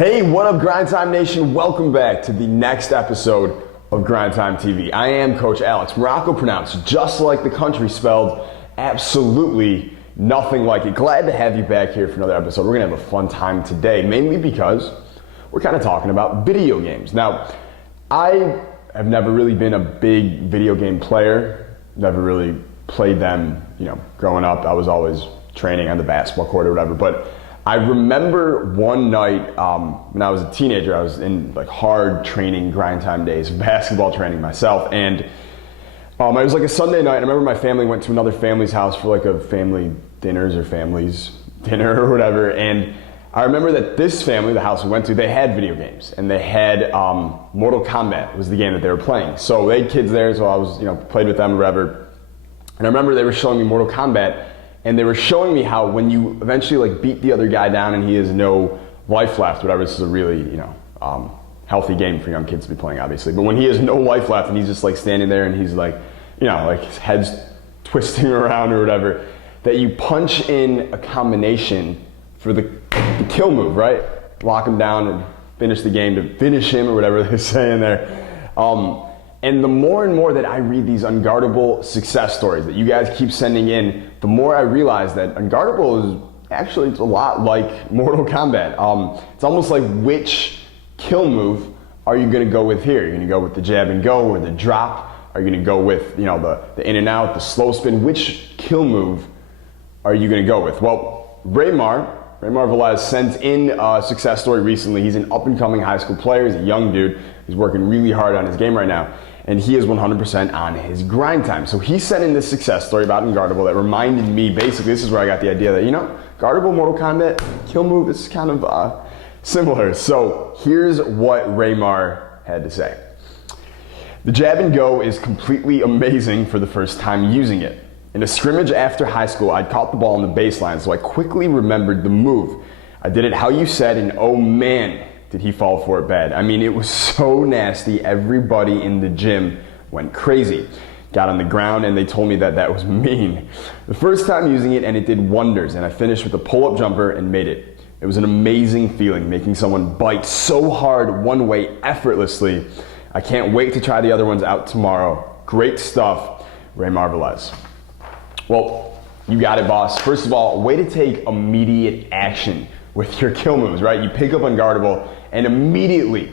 Hey, what up, Grind Time Nation? Welcome back to the next episode of Grind Time TV. I am Coach Alex Maroko, pronounced just like the country, spelled absolutely nothing like it. Glad to have you back here for another episode. We're gonna have a fun time today, mainly because we're kind of talking about video games. Now, I have never really been a big video game player, never really played them, growing up. I was always training on the basketball court or whatever, but I remember one night when I was a teenager, I was in like hard training, grind time days, basketball training myself, and it was like a Sunday night. I remember my family went to another family's house for like a family dinners or family's dinner or whatever, and I remember that this family, the house we went to, they had video games, and they had Mortal Kombat was the game that they were playing. So they had kids there, so I was, played with them or whatever, and I remember they were showing me Mortal Kombat. And they were showing me how when you eventually like beat the other guy down and he has no life left, whatever, this is a really, healthy game for young kids to be playing, obviously. But when he has no life left and he's just like standing there and he's like, like his head's twisting around or whatever, that you punch in a combination for the kill move, right? Lock him down and finish the game to finish him or whatever they're saying there. And the more and more that I read these Unguardable success stories that you guys keep sending in, the more I realize that Unguardable is actually a lot like Mortal Kombat. It's almost like, which kill move are you going to go with here? You're going to go with the jab and go or the drop? Are you going to go with the in and out, the slow spin? Which kill move are you going to go with? Well, Raymar Velez sent in a success story recently. He's an up-and-coming high school player. He's a young dude. He's working really hard on his game right now, and he is 100% on his grind time. So he sent in this success story about Unguardable that reminded me, basically, this is where I got the idea that, Guardable, Mortal Kombat, kill move is kind of similar. So here's what Raymar had to say. The jab and go is completely amazing for the first time using it. In a scrimmage after high school, I'd caught the ball on the baseline, so I quickly remembered the move. I did it how you said, and oh man, did he fall for it bad. I mean, it was so nasty. Everybody in the gym went crazy. Got on the ground and they told me that that was mean. The first time using it, and it did wonders, and I finished with a pull-up jumper and made it. It was an amazing feeling, making someone bite so hard one way effortlessly. I can't wait to try the other ones out tomorrow. Great stuff, Raymar Velez. Well, you got it, boss. First of all, way to take immediate action with your kill moves, right? You pick up Unguardable and immediately,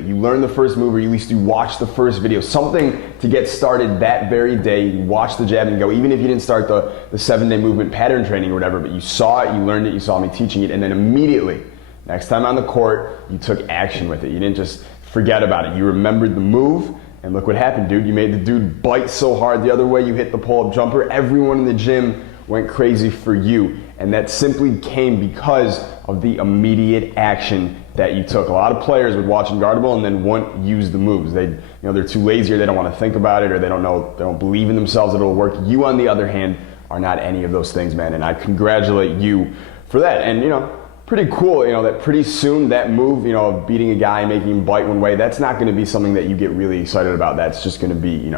you learn the first move, or at least you watch the first video, something to get started that very day. You watch the jab and go, even if you didn't start the 7-day movement pattern training or whatever, but you saw it, you learned it, you saw me teaching it, and then immediately, next time on the court, you took action with it. You didn't just forget about it. You remembered the move, and look what happened, dude. You made the dude bite so hard the other way, you hit the pull-up jumper. Everyone in the gym went crazy for you, and that simply came because of the immediate action that you took. A lot of players would watch Unguardable and then won't use the moves. They're too lazy, or they don't want to think about it, or they don't believe in themselves that it'll work. You, on the other hand, are not any of those things, man, and I congratulate you for that. And pretty cool, that pretty soon that move, of beating a guy, making him bite one way, that's not going to be something that you get really excited about. That's just going to be,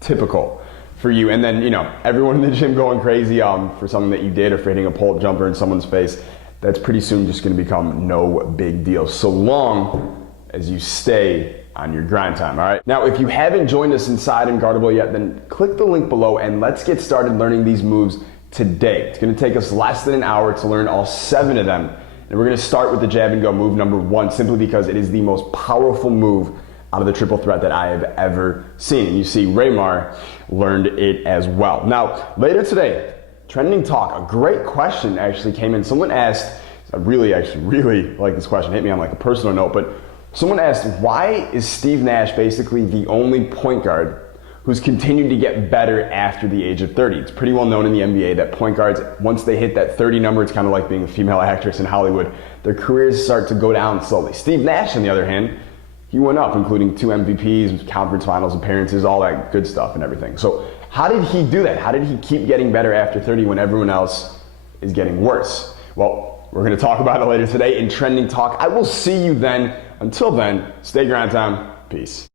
typical for you. And then, everyone in the gym going crazy for something that you did, or for hitting a pull-up jumper in someone's face, that's pretty soon just going to become no big deal, so long as you stay on your grind time, all right? Now, if you haven't joined us inside Unguardable yet, then click the link below and let's get started learning these moves today. It's going to take us less than an hour to learn all 7 of them. And we're going to start with the jab and go move number 1, simply because it is the most powerful move out of the triple threat that I have ever seen. And you see Raymar learned it as well. Now, later today, Trending Talk, a great question actually came in. Someone asked, I really like this question, hit me on like a personal note, but someone asked, why is Steve Nash basically the only point guard who's continued to get better after the age of 30? It's pretty well known in the NBA that point guards, once they hit that 30 number, it's kind of like being a female actress in Hollywood, their careers start to go down slowly. Steve Nash, on the other hand, he went up, including 2 MVPs, conference finals appearances, all that good stuff and everything. So how did he do that? How did he keep getting better after 30 when everyone else is getting worse? Well, we're going to talk about it later today in Trending Talk. I will see you then. Until then, stay grind time. Peace.